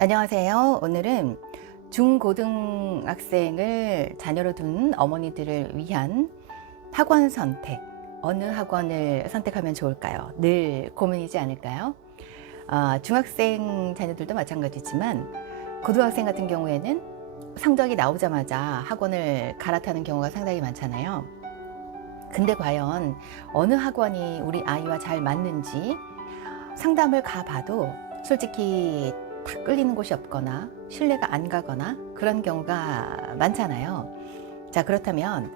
안녕하세요. 오늘은 중고등학생을 자녀로 둔 어머니들을 위한 학원 선택, 어느 학원을 선택하면 좋을까요? 늘 고민이지 않을까요? 중학생 자녀들도 마찬가지지만 고등학생 같은 경우에는 성적이 나오자마자 학원을 갈아타는 경우가 상당히 많잖아요. 근데 과연 어느 학원이 우리 아이와 잘 맞는지 상담을 가봐도 솔직히 다 끌리는 곳이 없거나 신뢰가 안 가거나 그런 경우가 많잖아요. 자, 그렇다면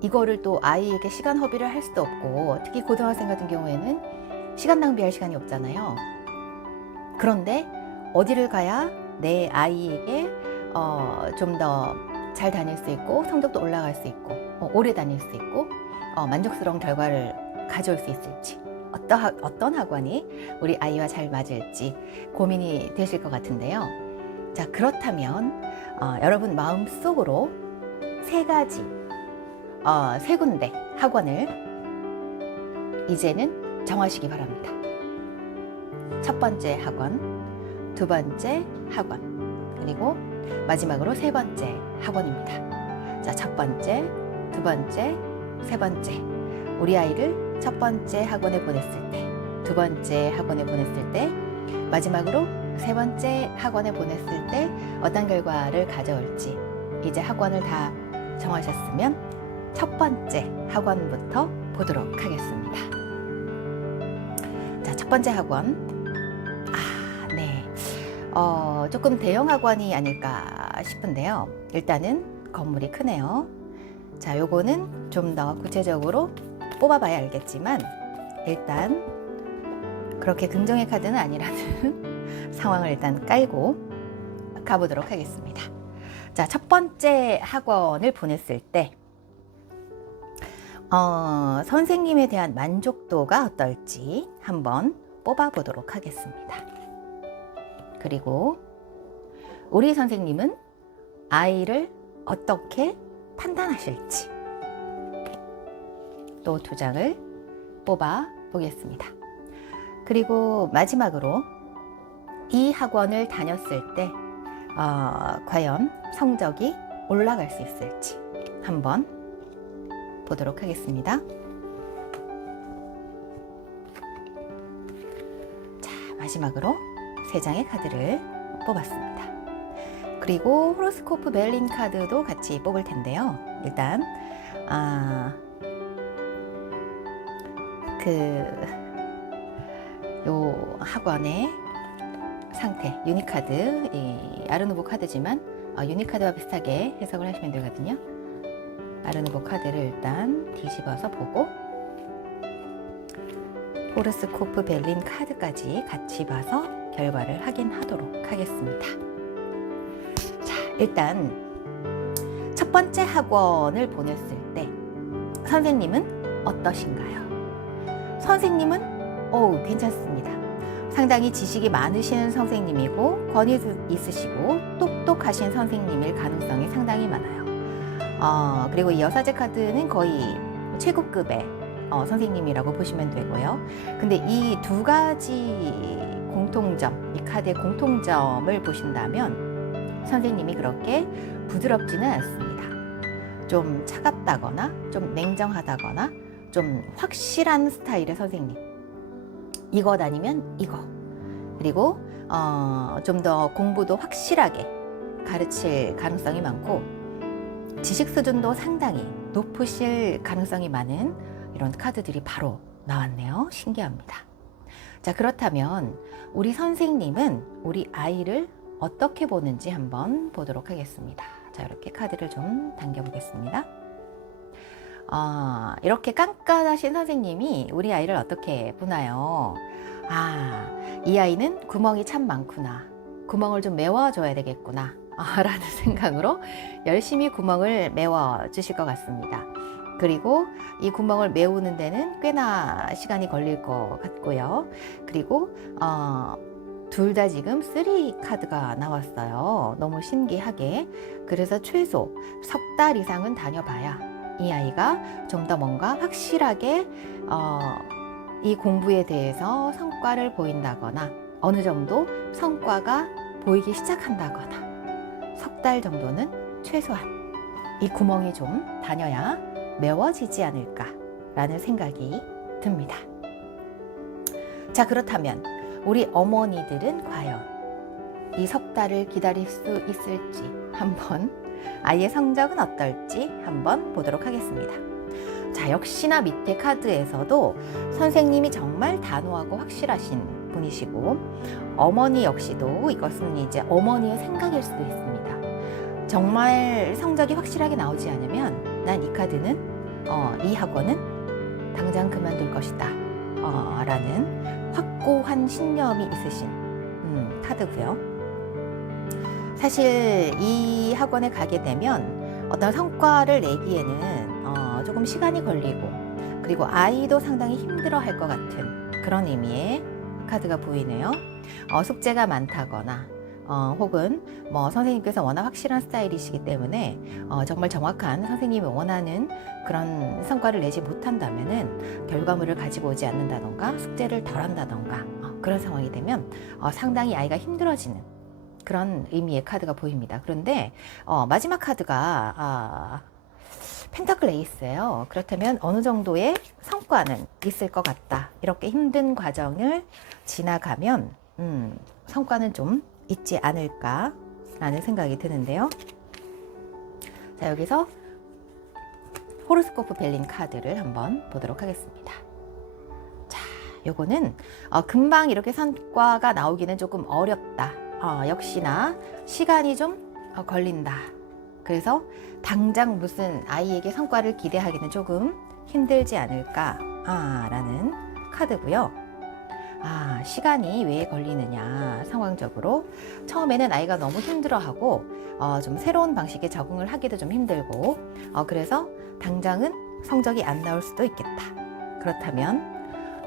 이거를 또 아이에게 시간 허비를 할 수도 없고, 특히 고등학생 같은 경우에는 시간 낭비할 시간이 없잖아요. 그런데 어디를 가야 내 아이에게 좀 더 잘 다닐 수 있고 성적도 올라갈 수 있고 오래 다닐 수 있고 만족스러운 결과를 가져올 수 있을지, 어떤 학원이 우리 아이와 잘 맞을지 고민이 되실 것 같은데요. 자, 그렇다면 여러분 마음속으로 세 군데 학원을 이제는 정하시기 바랍니다. 첫 번째 학원, 두 번째 학원, 그리고 마지막으로 세 번째 학원입니다. 자, 첫 번째, 두 번째, 세 번째. 우리 아이를 첫 번째 학원에 보냈을 때, 두 번째 학원에 보냈을 때, 마지막으로 세 번째 학원에 보냈을 때 어떤 결과를 가져올지 이제 학원을 다 정하셨으면 첫 번째 학원부터 보도록 하겠습니다. 자, 첫 번째 학원. 네. 조금 대형 학원이 아닐까 싶은데요. 일단은 건물이 크네요. 자, 요거는 좀 더 구체적으로 뽑아봐야 알겠지만 일단 그렇게 긍정의 카드는 아니라는 상황을 일단 깔고 가보도록 하겠습니다. 자, 첫 번째 학원을 보냈을 때 선생님에 대한 만족도가 어떨지 한번 뽑아보도록 하겠습니다. 그리고 우리 선생님은 아이를 어떻게 판단하실지 또 두 장을 뽑아 보겠습니다. 그리고 마지막으로 이 학원을 다녔을 때 과연 성적이 올라갈 수 있을지 한번 보도록 하겠습니다. 자, 마지막으로 세 장의 카드를 뽑았습니다. 그리고 호로스코프 멜린 카드도 같이 뽑을 텐데요. 일단 요 학원의 상태, 유니카드, 이 아르누보 카드지만 유니카드와 비슷하게 해석을 하시면 되거든요. 아르누보 카드를 일단 뒤집어서 보고 호로스코프 벨린 카드까지 같이 봐서 결과를 확인하도록 하겠습니다. 자, 일단 첫 번째 학원을 보냈을 때 선생님은 어떠신가요? 선생님은 괜찮습니다. 상당히 지식이 많으신 선생님이고 권위 있으시고 똑똑하신 선생님일 가능성이 상당히 많아요. 그리고 이 여사제 카드는 거의 최고급의 선생님이라고 보시면 되고요. 근데 이 두 가지 공통점, 이 카드의 공통점을 보신다면 선생님이 그렇게 부드럽지는 않습니다. 좀 차갑다거나 좀 냉정하다거나 좀 확실한 스타일의 선생님, 이것 아니면 이거, 그리고 좀 더 공부도 확실하게 가르칠 가능성이 많고 지식 수준도 상당히 높으실 가능성이 많은 이런 카드들이 바로 나왔네요. 신기합니다. 자, 그렇다면 우리 선생님은 우리 아이를 어떻게 보는지 한번 보도록 하겠습니다. 자, 이렇게 카드를 좀 당겨 보겠습니다. 이렇게 깐깐하신 선생님이 우리 아이를 어떻게 보나요? 이 아이는 구멍이 참 많구나. 구멍을 좀 메워줘야 되겠구나. 라는 생각으로 열심히 구멍을 메워주실 것 같습니다. 그리고 이 구멍을 메우는 데는 꽤나 시간이 걸릴 것 같고요. 그리고 둘 다 지금 3 카드가 나왔어요. 너무 신기하게. 그래서 최소 석 달 이상은 다녀봐야 이 아이가 좀 더 뭔가 확실하게 이 공부에 대해서 성과를 보인다거나 어느 정도 성과가 보이기 시작한다거나 석 달 정도는 최소한 이 구멍이 좀 다녀야 메워지지 않을까라는 생각이 듭니다. 자, 그렇다면 우리 어머니들은 과연 이 석 달을 기다릴 수 있을지 한번, 아이의 성적은 어떨지 한번 보도록 하겠습니다. 자, 역시나 밑에 카드에서도 선생님이 정말 단호하고 확실하신 분이시고, 어머니 역시도 이것은 이제 어머니의 생각일 수도 있습니다. 정말 성적이 확실하게 나오지 않으면 난 이 카드는 이 학원은 당장 그만둘 것이다 라는 확고한 신념이 있으신 카드고요. 사실 이 학원에 가게 되면 어떤 성과를 내기에는 조금 시간이 걸리고, 그리고 아이도 상당히 힘들어할 것 같은 그런 의미의 카드가 보이네요. 숙제가 많다거나 혹은 뭐 선생님께서 워낙 확실한 스타일이시기 때문에 정말 정확한 선생님이 원하는 그런 성과를 내지 못한다면은 결과물을 가지고 오지 않는다던가 숙제를 덜 한다던가 그런 상황이 되면 상당히 아이가 힘들어지는 그런 의미의 카드가 보입니다. 그런데 마지막 카드가 펜타클 에이스예요. 그렇다면 어느 정도의 성과는 있을 것 같다. 이렇게 힘든 과정을 지나가면 성과는 좀 있지 않을까라는 생각이 드는데요. 자, 여기서 호로스코프 벨린 카드를 한번 보도록 하겠습니다. 자, 요거는 금방 이렇게 성과가 나오기는 조금 어렵다. 역시나 시간이 좀 걸린다. 그래서 당장 무슨 아이에게 성과를 기대하기는 조금 힘들지 않을까 라는 카드고요. 시간이 왜 걸리느냐, 상황적으로 처음에는 아이가 너무 힘들어하고 좀 새로운 방식에 적응을 하기도 좀 힘들고 그래서 당장은 성적이 안 나올 수도 있겠다. 그렇다면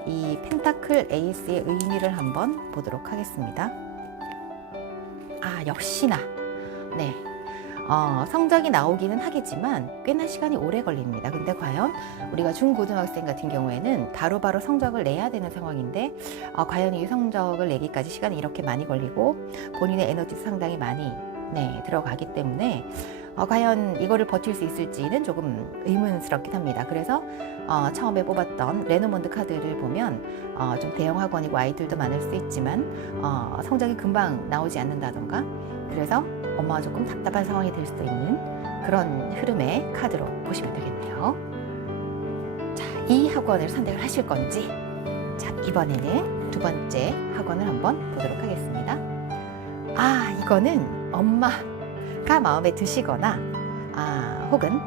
이 펜타클 에이스의 의미를 한번 보도록 하겠습니다. 역시나 네, 성적이 나오기는 하겠지만 꽤나 시간이 오래 걸립니다. 근데 과연 우리가 중고등학생 같은 경우에는 바로바로 성적을 내야 되는 상황인데 과연 이 성적을 내기까지 시간이 이렇게 많이 걸리고 본인의 에너지도 상당히 많이 들어가기 때문에 과연 이거를 버틸 수 있을지는 조금 의문스럽긴 합니다. 그래서 처음에 뽑았던 레노몬드 카드를 보면 좀 대형 학원이고 아이들도 많을 수 있지만 성적이 금방 나오지 않는다던가, 그래서 엄마가 조금 답답한 상황이 될 수도 있는 그런 흐름의 카드로 보시면 되겠네요. 자, 이 학원을 선택을 하실 건지, 자, 이번에는 두 번째 학원을 한번 보도록 하겠습니다. 이거는 엄마가 마음에 드시거나 혹은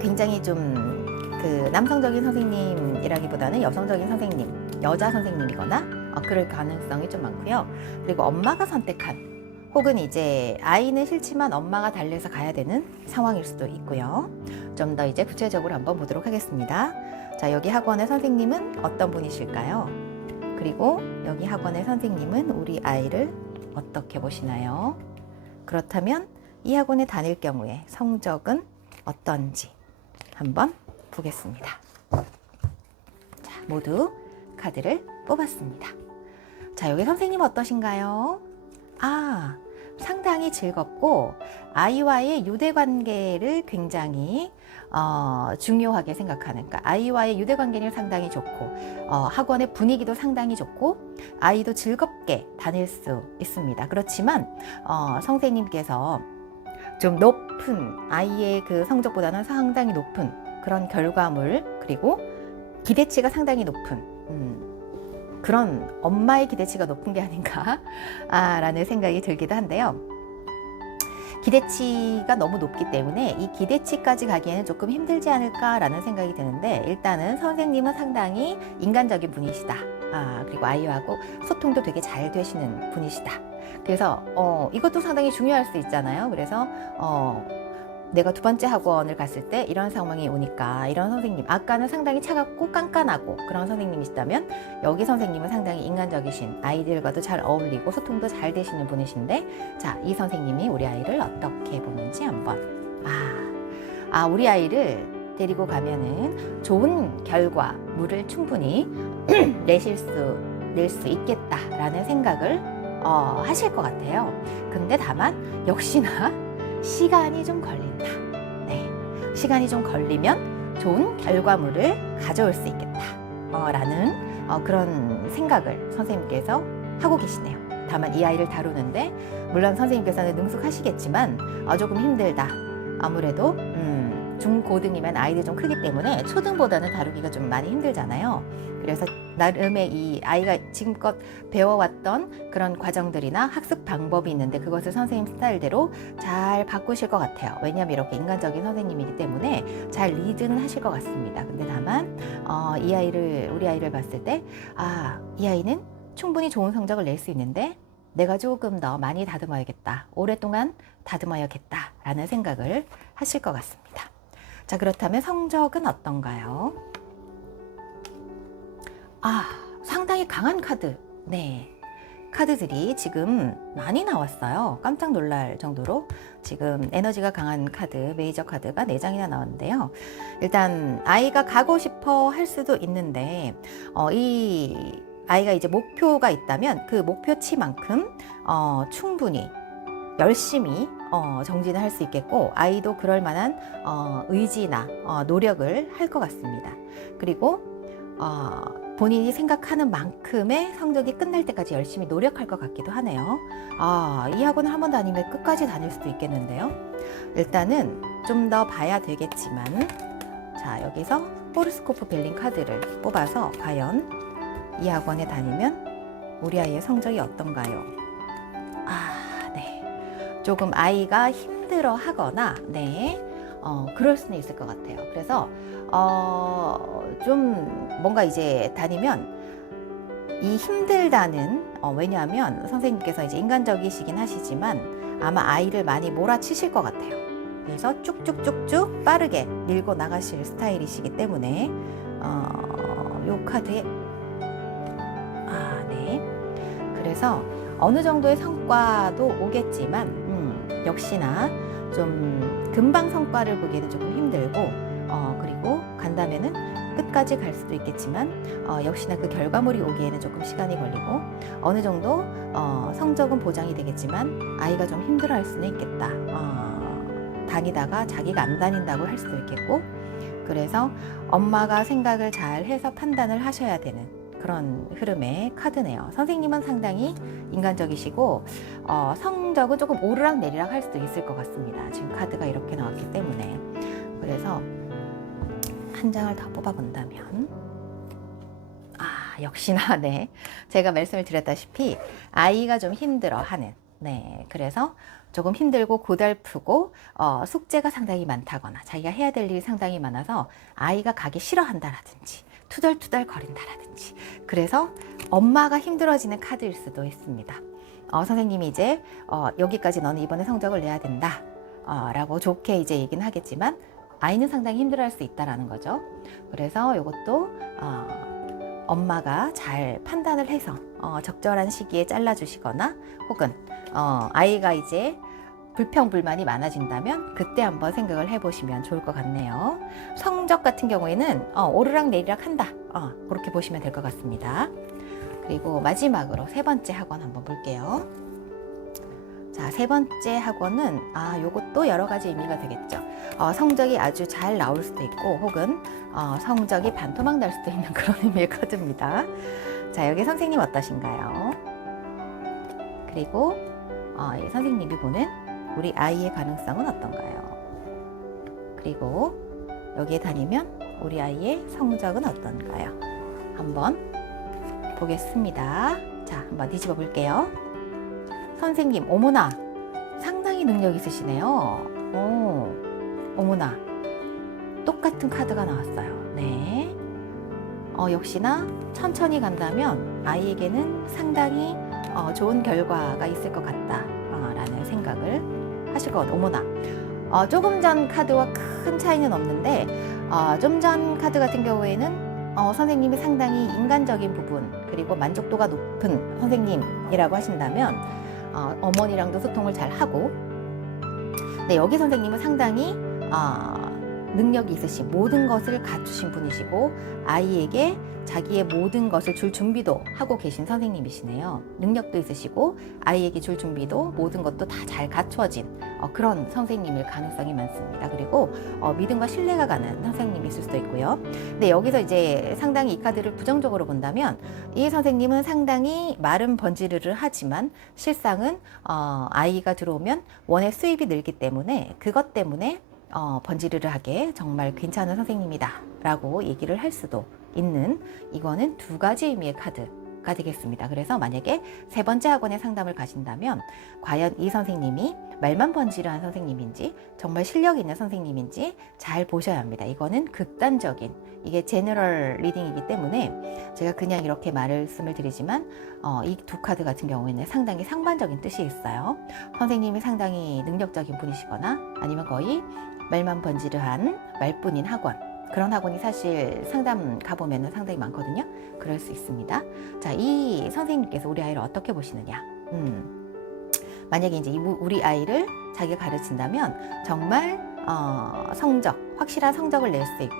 굉장히 좀 그 남성적인 선생님이라기보다는 여성적인 선생님, 여자 선생님이거나 그럴 가능성이 좀 많고요. 그리고 엄마가 선택한, 혹은 이제 아이는 싫지만 엄마가 달래서 가야 되는 상황일 수도 있고요. 좀 더 이제 구체적으로 한번 보도록 하겠습니다. 자, 여기 학원의 선생님은 어떤 분이실까요? 그리고 여기 학원의 선생님은 우리 아이를 어떻게 보시나요? 그렇다면 이 학원에 다닐 경우에 성적은 어떤지 한번 보겠습니다. 자, 모두 카드를 뽑았습니다. 자, 여기 선생님 어떠신가요? 상당히 즐겁고 아이와의 유대관계를 굉장히 중요하게 생각하는, 그러니까 아이와의 유대관계는 상당히 좋고 학원의 분위기도 상당히 좋고 아이도 즐겁게 다닐 수 있습니다. 그렇지만 선생님께서 좀 높은, 아이의 그 성적보다는 상당히 높은 그런 결과물, 그리고 기대치가 상당히 높은 그런 엄마의 기대치가 높은 게 아닌가 라는 생각이 들기도 한데요. 기대치가 너무 높기 때문에 이 기대치까지 가기에는 조금 힘들지 않을까라는 생각이 드는데, 일단은 선생님은 상당히 인간적인 분이시다. 그리고 아이하고 소통도 되게 잘 되시는 분이시다. 그래서 이것도 상당히 중요할 수 있잖아요. 그래서 내가 두 번째 학원을 갔을 때 이런 상황이 오니까 이런 선생님, 아까는 상당히 차갑고 깐깐하고 그런 선생님이시다면 여기 선생님은 상당히 인간적이신, 아이들과도 잘 어울리고 소통도 잘 되시는 분이신데, 자, 이 선생님이 우리 아이를 어떻게 보는지 한번 우리 아이를 데리고 가면은 좋은 결과물을 충분히 내실 수 낼 수 있겠다라는 생각을 하실 것 같아요. 근데 다만 역시나 시간이 좀 걸린다. 네, 시간이 좀 걸리면 좋은 결과물을 가져올 수 있겠다. 라는 그런 생각을 선생님께서 하고 계시네요. 다만 이 아이를 다루는데 물론 선생님께서는 능숙하시겠지만 조금 힘들다. 아무래도 중고등이면 아이들이 좀 크기 때문에 초등보다는 다루기가 좀 많이 힘들잖아요. 그래서 나름의 이 아이가 지금껏 배워왔던 그런 과정들이나 학습 방법이 있는데 그것을 선생님 스타일대로 잘 바꾸실 것 같아요. 왜냐하면 이렇게 인간적인 선생님이기 때문에 잘 리드는 하실 것 같습니다. 근데 다만 우리 아이를 봤을 때 이 아이는 충분히 좋은 성적을 낼 수 있는데 내가 조금 더 많이 다듬어야겠다. 오랫동안 다듬어야겠다라는 생각을 하실 것 같습니다. 자, 그렇다면 성적은 어떤가요? 상당히 강한 카드. 네. 카드들이 지금 많이 나왔어요. 깜짝 놀랄 정도로 지금 에너지가 강한 카드, 메이저 카드가 4장이나 나왔는데요. 일단 아이가 가고 싶어 할 수도 있는데 이 아이가 이제 목표가 있다면 그 목표치만큼 충분히 열심히 정진을 할 수 있겠고 아이도 그럴 만한 의지나 노력을 할 것 같습니다. 그리고 본인이 생각하는 만큼의 성적이 끝날 때까지 열심히 노력할 것 같기도 하네요. 이 학원을 한 번 다니면 끝까지 다닐 수도 있겠는데요. 일단은 좀 더 봐야 되겠지만 자, 여기서 호로스코프 빌링 카드를 뽑아서 과연 이 학원에 다니면 우리 아이의 성적이 어떤가요? 네. 조금 아이가 힘들어 하거나 그럴 수는 있을 것 같아요. 그래서 좀 뭔가 이제 다니면 이 힘들다는 왜냐하면 선생님께서 이제 인간적이시긴 하시지만 아마 아이를 많이 몰아치실 것 같아요. 그래서 쭉쭉쭉쭉 빠르게 밀고 나가실 스타일이시기 때문에 요 카드에 네. 그래서 어느 정도의 성과도 오겠지만 역시나 좀 금방 성과를 보기에는 조금 힘들고 그리고 간다면은 끝까지 갈 수도 있겠지만 역시나 그 결과물이 오기에는 조금 시간이 걸리고 어느 정도 성적은 보장이 되겠지만 아이가 좀 힘들어할 수는 있겠다. 다니다가 자기가 안 다닌다고 할 수도 있겠고 그래서 엄마가 생각을 잘 해서 판단을 하셔야 되는 그런 흐름의 카드네요. 선생님은 상당히 인간적이시고 성적은 조금 오르락내리락 할 수도 있을 것 같습니다. 지금 카드가 이렇게 나왔기 때문에. 그래서 한 장을 더 뽑아본다면 역시나 네, 제가 말씀을 드렸다시피 아이가 좀 힘들어하는 그래서 조금 힘들고 고달프고 숙제가 상당히 많다거나 자기가 해야 될 일이 상당히 많아서 아이가 가기 싫어한다라든지 투덜투덜 거린다라든지 그래서 엄마가 힘들어지는 카드일 수도 있습니다. 선생님이 이제 여기까지 너는 이번에 성적을 내야 된다 라고 좋게 이제 얘기는 하겠지만 아이는 상당히 힘들어할 수 있다라는 거죠. 그래서 이것도 엄마가 잘 판단을 해서 적절한 시기에 잘라주시거나 혹은 아이가 이제 불평불만이 많아진다면 그때 한번 생각을 해보시면 좋을 것 같네요. 성적 같은 경우에는 오르락내리락 한다 그렇게 보시면 될 것 같습니다. 그리고 마지막으로 세 번째 학원 한번 볼게요. 자, 세 번째 학원은 요것도 여러 가지 의미가 되겠죠. 성적이 아주 잘 나올 수도 있고 혹은 성적이 반토막 날 수도 있는 그런 의미의 카드입니다. 자, 여기 선생님 어떠신가요? 그리고 이 선생님이 보는 우리 아이의 가능성은 어떤가요? 그리고 여기에 다니면 우리 아이의 성적은 어떤가요? 한번 보겠습니다. 자, 한번 뒤집어 볼게요. 선생님, 어머나, 상당히 능력 있으시네요. 어머나, 똑같은 카드가 나왔어요. 네. 역시나 천천히 간다면 아이에게는 상당히 좋은 결과가 있을 것 같다라는 생각을 하실 것 같아요. 어머나, 조금 전 카드와 큰 차이는 없는데 좀 전 카드 같은 경우에는 선생님이 상당히 인간적인 부분 그리고 만족도가 높은 선생님이라고 하신다면 어머니랑도 소통을 잘 하고 여기 선생님은 상당히 능력이 있으신 모든 것을 갖추신 분이시고 아이에게 자기의 모든 것을 줄 준비도 하고 계신 선생님이시네요. 능력도 있으시고 아이에게 줄 준비도 모든 것도 다 잘 갖추어진 그런 선생님일 가능성이 많습니다. 그리고 믿음과 신뢰가 가는 선생님이 있을 수도 있고요. 근데 여기서 이제 상당히 이 카드를 부정적으로 본다면 이 선생님은 상당히 마른 번지르르 하지만 실상은 아이가 들어오면 원의 수입이 늘기 때문에 그것 때문에 번지르르하게 정말 괜찮은 선생님이다 라고 얘기를 할 수도 있는, 이거는 두 가지 의미의 카드가 되겠습니다. 그래서 만약에 세 번째 학원의 상담을 가신다면 과연 이 선생님이 말만 번지르한 선생님인지 정말 실력 있는 선생님인지 잘 보셔야 합니다. 이거는 극단적인, 이게 제너럴 리딩이기 때문에 제가 그냥 이렇게 말씀을 드리지만 이 두 카드 같은 경우에는 상당히 상반적인 뜻이 있어요. 선생님이 상당히 능력적인 분이시거나 아니면 거의 말만 번지르한 말뿐인 학원, 그런 학원이 사실 상담 가보면 상당히 많거든요. 그럴 수 있습니다. 자, 이 선생님께서 우리 아이를 어떻게 보시느냐. 만약에 이제 우리 아이를 자기가 가르친다면 정말 성적, 확실한 성적을 낼 수 있고,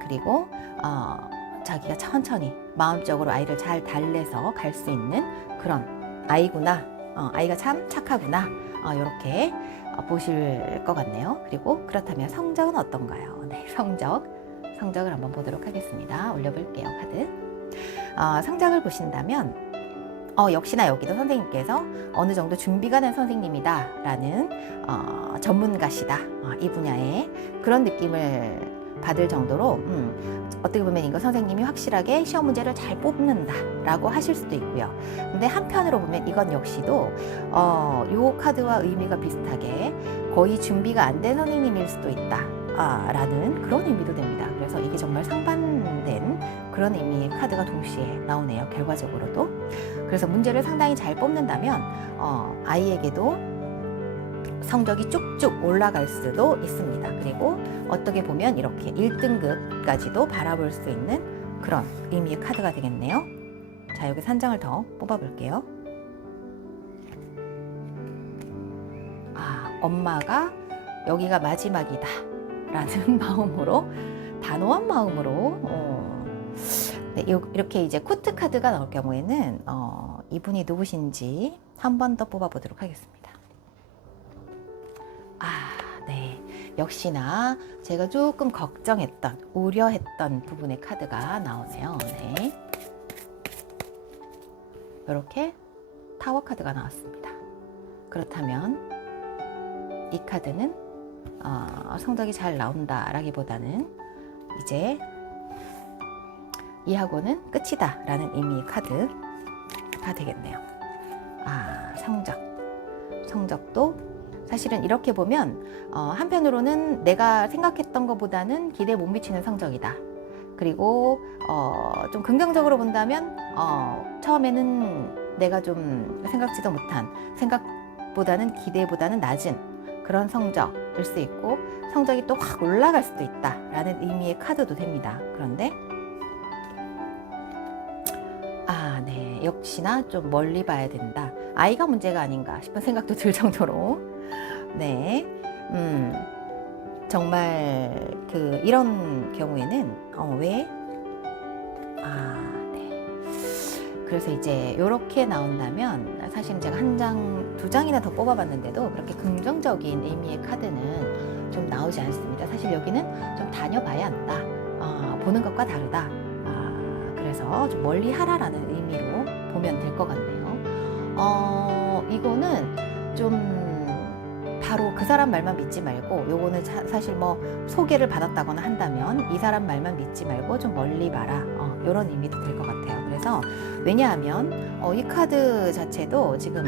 그리고 자기가 천천히 마음적으로 아이를 잘 달래서 갈 수 있는 그런 아이구나, 아이가 참 착하구나, 이렇게 보실 것 같네요. 그리고 그렇다면 성적은 어떤가요? 네, 성적을 한번 보도록 하겠습니다. 올려볼게요, 카드. 성적을 보신다면 역시나 여기도 선생님께서 어느 정도 준비가 된 선생님이다 라는 전문가시다, 이 분야에 그런 느낌을 받을 정도로 어떻게 보면 이거 선생님이 확실하게 시험 문제를 잘 뽑는다 라고 하실 수도 있고요. 근데 한편으로 보면 이건 역시도 요 카드와 의미가 비슷하게 거의 준비가 안 된 선생님일 수도 있다 라는 그런 의미도 됩니다. 그래서 이게 정말 상반된 그런 의미의 카드가 동시에 나오네요, 결과적으로도. 그래서 문제를 상당히 잘 뽑는다면 아이에게도 성적이 쭉쭉 올라갈 수도 있습니다. 그리고 어떻게 보면 이렇게 1등급까지도 바라볼 수 있는 그런 의미의 카드가 되겠네요. 자, 여기서 한 장을 더 뽑아볼게요. 엄마가 여기가 마지막이다 라는 마음으로, 단호한 마음으로 네, 이렇게 이제 코트 카드가 나올 경우에는 이분이 누구신지 한 번 더 뽑아보도록 하겠습니다. 네, 역시나 제가 조금 걱정했던, 우려했던 부분의 카드가 나오네요. 네, 이렇게 타워 카드가 나왔습니다. 그렇다면 이 카드는 성적이 잘 나온다라기보다는 이제 이 학원은 끝이다 라는 의미의 카드가 되겠네요. 성적도 사실은 이렇게 보면 한편으로는 내가 생각했던 것보다는 기대에 못 미치는 성적이다. 그리고 좀 긍정적으로 본다면 처음에는 내가 좀 생각지도 못한, 생각보다는 기대보다는 낮은 그런 성적일 수 있고, 성적이 또 확 올라갈 수도 있다 라는 의미의 카드도 됩니다. 그런데 네, 역시나 좀 멀리 봐야 된다, 아이가 문제가 아닌가 싶은 생각도 들 정도로, 네, 정말 이런 경우에는 왜? 네. 그래서 이제 이렇게 나온다면 사실 제가 한 장, 두 장이나 더 뽑아봤는데도 그렇게 긍정적인 의미의 카드는 좀 나오지 않습니다. 사실 여기는 좀 다녀봐야 한다, 보는 것과 다르다, 그래서 좀 멀리 하라라는 의미로 보면 될 것 같네요. 이거는 좀 바로 그 사람 말만 믿지 말고, 요거는 사실 뭐 소개를 받았다거나 한다면 이 사람 말만 믿지 말고 좀 멀리 봐라, 이런 의미도 될 것 같아요. 그래서 왜냐하면 이 카드 자체도 지금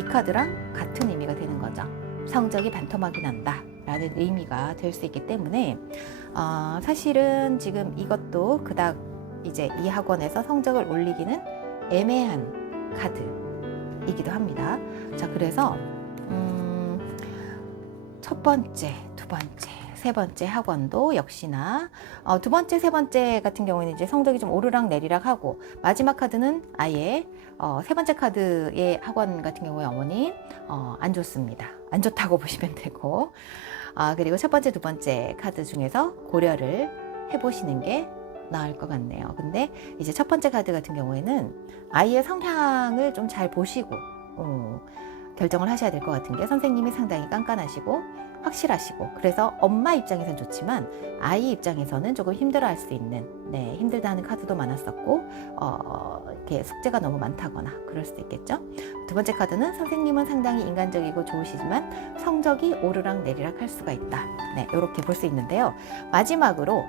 이 카드랑 같은 의미가 되는 거죠. 성적이 반토막이 난다 라는 의미가 될 수 있기 때문에 사실은 지금 이것도 그닥 이제 이 학원에서 성적을 올리기는 애매한 카드이기도 합니다. 자, 그래서 첫 번째, 두 번째, 세 번째 학원도 역시나 두 번째, 세 번째 같은 경우에는 이제 성적이 좀 오르락 내리락 하고, 마지막 카드는 아예 세 번째 카드의 학원 같은 경우에 어머니 안 좋습니다. 안 좋다고 보시면 되고, 그리고 첫 번째, 두 번째 카드 중에서 고려를 해보시는 게 나을 것 같네요. 근데 이제 첫 번째 카드 같은 경우에는 아이의 성향을 좀 잘 보시고 결정을 하셔야 될 것 같은 게, 선생님이 상당히 깐깐하시고 확실하시고, 그래서 엄마 입장에선 좋지만 아이 입장에서는 조금 힘들어할 수 있는, 힘들다 하는 카드도 많았었고, 이렇게 숙제가 너무 많다거나 그럴 수도 있겠죠. 두 번째 카드는 선생님은 상당히 인간적이고 좋으시지만 성적이 오르락 내리락 할 수가 있다. 이렇게 볼 수 있는데요. 마지막으로,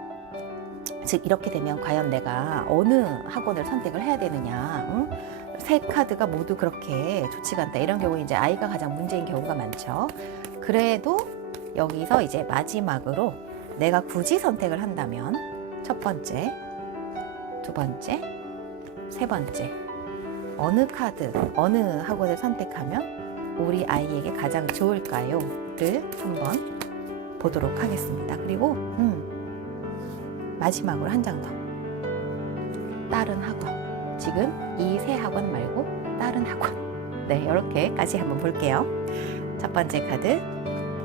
즉 이렇게 되면 과연 내가 어느 학원을 선택을 해야 되느냐, 세 카드가 모두 그렇게 좋지가 않다, 이런 경우에 이제 아이가 가장 문제인 경우가 많죠. 그래도 여기서 이제 마지막으로 내가 굳이 선택을 한다면 첫 번째, 두 번째, 세 번째, 어느 카드, 어느 학원을 선택하면 우리 아이에게 가장 좋을까요?를 한번 보도록 하겠습니다. 그리고 마지막으로 한 장 더. 다른 학원. 지금 이 세 학원 말고 다른 학원. 이렇게까지 한번 볼게요. 첫 번째 카드.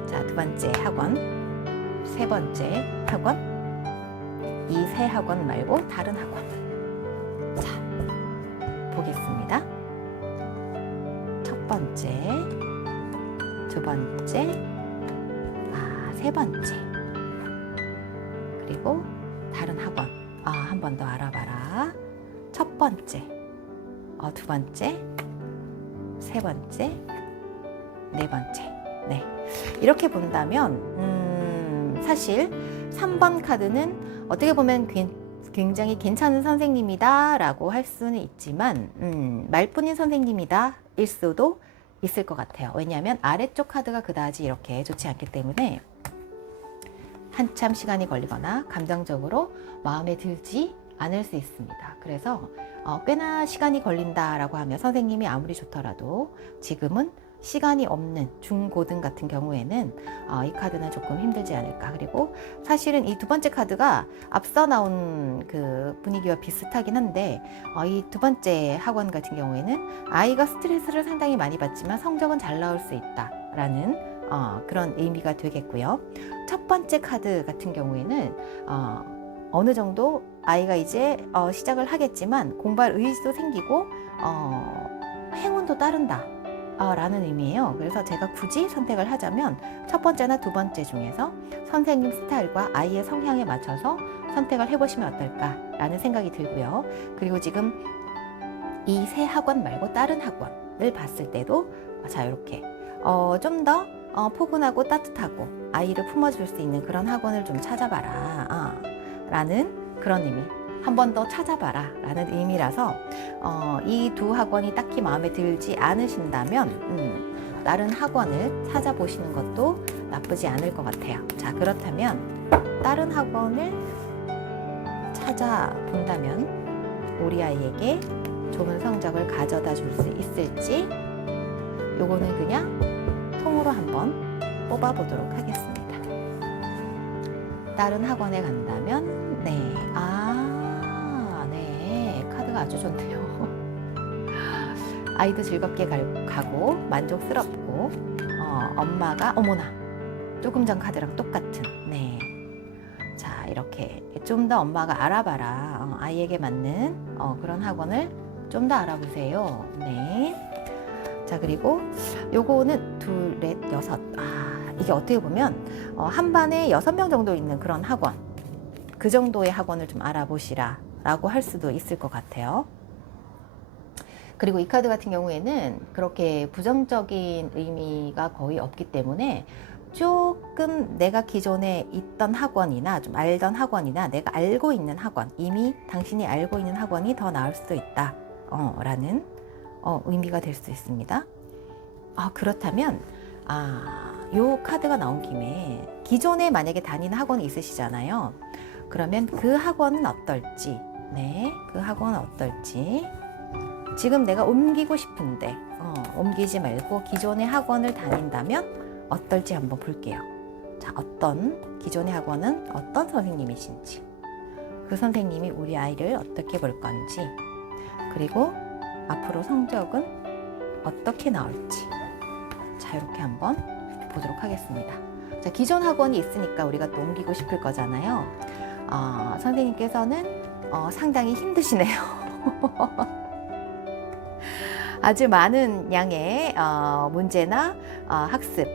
자, 두 번째 학원. 세 번째 학원. 이 세 학원 말고 다른 학원. 자, 보겠습니다. 첫 번째, 두 번째, 세 번째. 그리고 다른 학원. 한 번 더 알아봐라. 첫 번째, 두 번째, 세 번째, 네 번째. 이렇게 본다면 사실 3번 카드는 어떻게 보면 굉장히 괜찮은 선생님이다 라고 할 수는 있지만 말뿐인 선생님이다 일 수도 있을 것 같아요. 왜냐하면 아래쪽 카드가 그다지 이렇게 좋지 않기 때문에 한참 시간이 걸리거나 감정적으로 마음에 들지 않을 수 있습니다. 그래서 꽤나 시간이 걸린다라고 하면, 선생님이 아무리 좋더라도 지금은 시간이 없는 중고등 같은 경우에는 이 카드는 조금 힘들지 않을까. 그리고 사실은 이 두 번째 카드가 앞서 나온 그 분위기와 비슷하긴 한데, 이 두 번째 학원 같은 경우에는 아이가 스트레스를 상당히 많이 받지만 성적은 잘 나올 수 있다라는 그런 의미가 되겠고요. 첫 번째 카드 같은 경우에는 어느 정도 아이가 이제 시작을 하겠지만 공부할 의지도 생기고 행운도 따른다 라는 의미예요. 그래서 제가 굳이 선택을 하자면 첫 번째나 두 번째 중에서 선생님 스타일과 아이의 성향에 맞춰서 선택을 해보시면 어떨까라는 생각이 들고요. 그리고 지금 이 세 학원 말고 다른 학원을 봤을 때도 자, 이렇게 좀 더 포근하고 따뜻하고 아이를 품어줄 수 있는 그런 학원을 좀 찾아봐라 라는 그런 의미, 한 번 더 찾아봐라 라는 의미라서 이 두 학원이 딱히 마음에 들지 않으신다면 다른 학원을 찾아보시는 것도 나쁘지 않을 것 같아요. 자, 그렇다면 다른 학원을 찾아본다면 우리 아이에게 좋은 성적을 가져다 줄 수 있을지, 요거는 그냥 통으로 한번 뽑아보도록 하겠습니다. 다른 학원에 간다면 카드가 아주 좋네요. 아이도 즐겁게 가고 만족스럽고 엄마가 어머나 조금 전 카드랑 똑같은. 자, 이렇게 좀 더 엄마가 알아봐라, 아이에게 맞는 그런 학원을 좀 더 알아보세요. 자, 그리고 요거는 둘, 넷, 여섯. 이게 어떻게 보면 한 반에 6명 정도 있는 그런 학원, 그 정도의 학원을 좀 알아보시라 라고 할 수도 있을 것 같아요. 그리고 이 카드 같은 경우에는 그렇게 부정적인 의미가 거의 없기 때문에 조금 내가 기존에 있던 학원이나 좀 알던 학원이나 내가 알고 있는 학원, 이미 당신이 알고 있는 학원이 더 나을 수도 있다 라는 의미가 될 수 있습니다. 그렇다면 요 카드가 나온 김에 기존에 만약에 다니는 학원이 있으시잖아요. 그러면 그 학원은 어떨지, 그 학원은 어떨지, 지금 내가 옮기고 싶은데 옮기지 말고 기존의 학원을 다닌다면 어떨지 한번 볼게요. 자, 기존의 학원은 어떤 선생님이신지, 그 선생님이 우리 아이를 어떻게 볼 건지, 그리고 앞으로 성적은 어떻게 나올지, 자, 이렇게 한번 보도록 하겠습니다. 자, 기존 학원이 있으니까 우리가 또 옮기고 싶을 거잖아요. 선생님께서는 상당히 힘드시네요. 아주 많은 양의 문제나 학습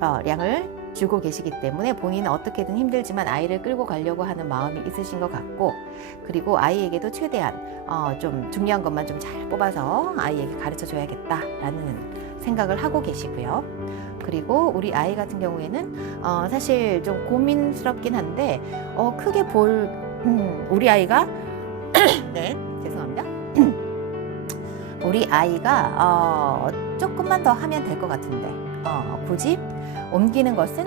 량을 주고 계시기 때문에 본인은 어떻게든 힘들지만 아이를 끌고 가려고 하는 마음이 있으신 것 같고, 그리고 아이에게도 최대한 좀 중요한 것만 좀 잘 뽑아서 아이에게 가르쳐 줘야겠다라는 생각을 하고 계시고요. 그리고 우리 아이 같은 경우에는 사실 좀 고민스럽긴 한데 크게 우리 아이가 네, 죄송합니다. 우리 아이가 조금만 더 하면 될 것 같은데 굳이 옮기는 것은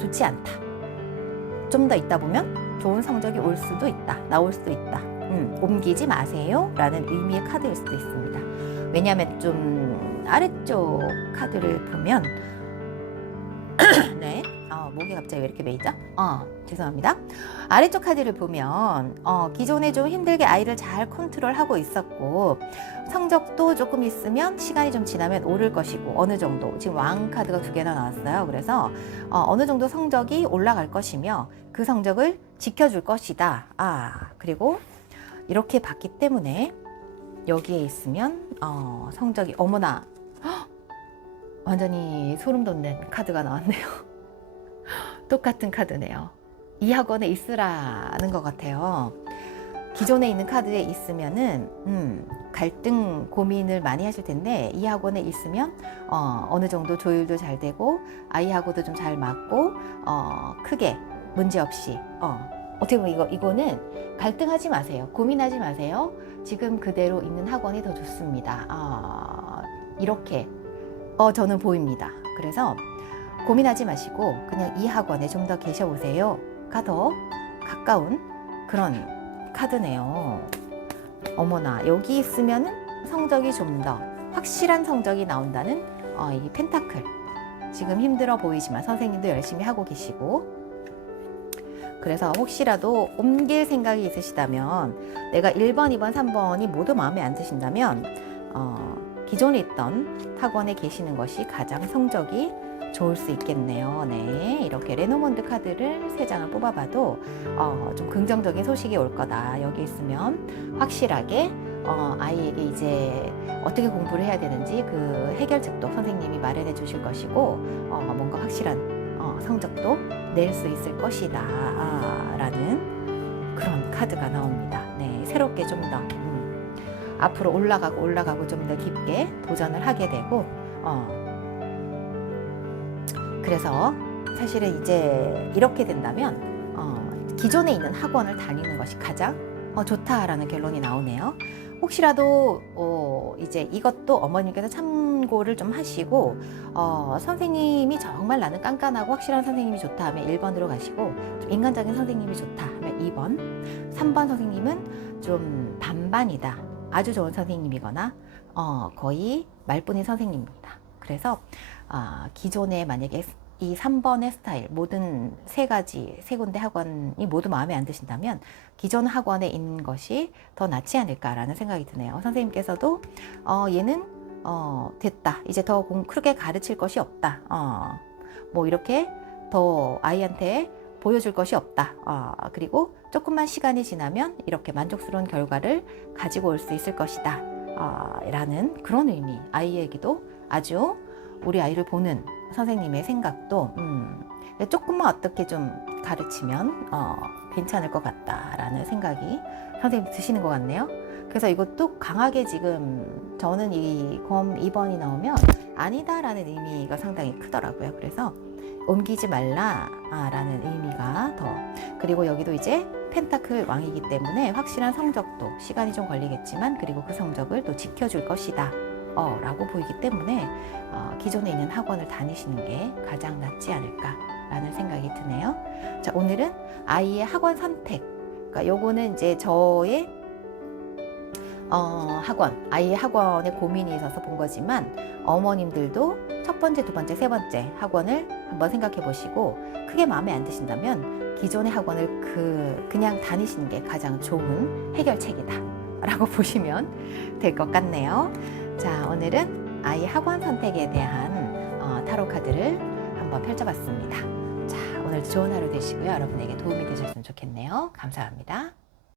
좋지 않다. 좀 더 있다 보면 좋은 성적이 올 수도 있다. 나올 수도 있다. 옮기지 마세요 라는 의미의 카드일 수도 있습니다. 왜냐하면 좀 아래쪽 카드를 보면 네, 목이 갑자기 왜 이렇게 메이죠? 죄송합니다. 아래쪽 카드를 보면 기존에 좀 힘들게 아이를 잘 컨트롤하고 있었고, 성적도 조금 있으면 시간이 좀 지나면 오를 것이고, 어느 정도 지금 왕 카드가 2개나 나왔어요. 그래서 어느 정도 성적이 올라갈 것이며 그 성적을 지켜줄 것이다. 그리고 이렇게 봤기 때문에 여기에 있으면 성적이 어머나 완전히 소름 돋는 카드가 나왔네요. 똑같은 카드네요. 이 학원에 있으라는 것 같아요. 기존에 있는 카드에 있으면은 갈등 고민을 많이 하실 텐데, 이 학원에 있으면 어느 정도 조율도 잘 되고 아이하고도 좀 잘 맞고 크게 문제 없이 어떻게 보면 이거는 갈등하지 마세요. 고민하지 마세요. 지금 그대로 있는 학원이 더 좋습니다. 이렇게 저는 보입니다. 그래서 고민하지 마시고 그냥 이 학원에 좀 더 계셔보세요가 더 가까운 그런 카드네요. 어머나, 여기 있으면은 성적이 좀 더 확실한 성적이 나온다는 이 펜타클. 지금 힘들어 보이지만 선생님도 열심히 하고 계시고, 그래서 혹시라도 옮길 생각이 있으시다면, 내가 1번, 2번, 3번이 모두 마음에 안 드신다면 기존에 있던 학원에 계시는 것이 가장 성적이 좋을 수 있겠네요. 네, 이렇게 레노몬드 카드를 3장을 뽑아봐도 좀 긍정적인 소식이 올 거다. 여기 있으면 확실하게 아이에게 이제 어떻게 공부를 해야 되는지 그 해결책도 선생님이 마련해 주실 것이고, 뭔가 확실한 성적도 낼 수 있을 것이다 라는 그런 카드가 나옵니다. 네, 새롭게 좀 더 앞으로 올라가고 좀 더 깊게 도전을 하게 되고, 그래서 사실은 이제 이렇게 된다면 기존에 있는 학원을 다니는 것이 가장 좋다라는 결론이 나오네요. 혹시라도 이제 이것도 어머님께서 참고를 좀 하시고, 선생님이 정말 나는 깐깐하고 확실한 선생님이 좋다 하면 1번으로 가시고, 좀 인간적인 선생님이 좋다 하면 2번, 3번 선생님은 좀 반반이다, 아주 좋은 선생님이거나 거의 말뿐인 선생님입니다. 그래서 기존에 만약에 이 3번의 스타일, 모든 3군데 학원이 모두 마음에 안 드신다면 기존 학원에 있는 것이 더 낫지 않을까라는 생각이 드네요. 선생님께서도 얘는 됐다, 이제 더 크게 가르칠 것이 없다, 뭐 이렇게 더 아이한테 보여줄 것이 없다, 그리고 조금만 시간이 지나면 이렇게 만족스러운 결과를 가지고 올 수 있을 것이다 라는 그런 의미, 아이에게도 아주 우리 아이를 보는 선생님의 생각도 조금만 어떻게 좀 가르치면 괜찮을 것 같다라는 생각이 선생님 드시는 것 같네요. 그래서 이것도 강하게 지금 저는 이 검 2번이 나오면 아니다라는 의미가 상당히 크더라고요. 그래서 옮기지 말라라는 의미가 더, 그리고 여기도 이제 펜타클 왕이기 때문에 확실한 성적도 시간이 좀 걸리겠지만 그리고 그 성적을 또 지켜줄 것이다 라고 보이기 때문에 기존에 있는 학원을 다니시는 게 가장 낫지 않을까라는 생각이 드네요. 자, 오늘은 아이의 학원 선택, 그러니까 요거는 이제 저의 학원, 아이 학원에 고민이 있어서 본 거지만 어머님들도 첫 번째, 두 번째, 세 번째 학원을 한번 생각해 보시고 크게 마음에 안 드신다면 기존의 학원을 그냥 다니시는 게 가장 좋은 해결책이다 라고 보시면 될 것 같네요. 자, 오늘은 아이 학원 선택에 대한 타로 카드를 한번 펼쳐봤습니다. 자, 오늘도 좋은 하루 되시고요. 여러분에게 도움이 되셨으면 좋겠네요. 감사합니다.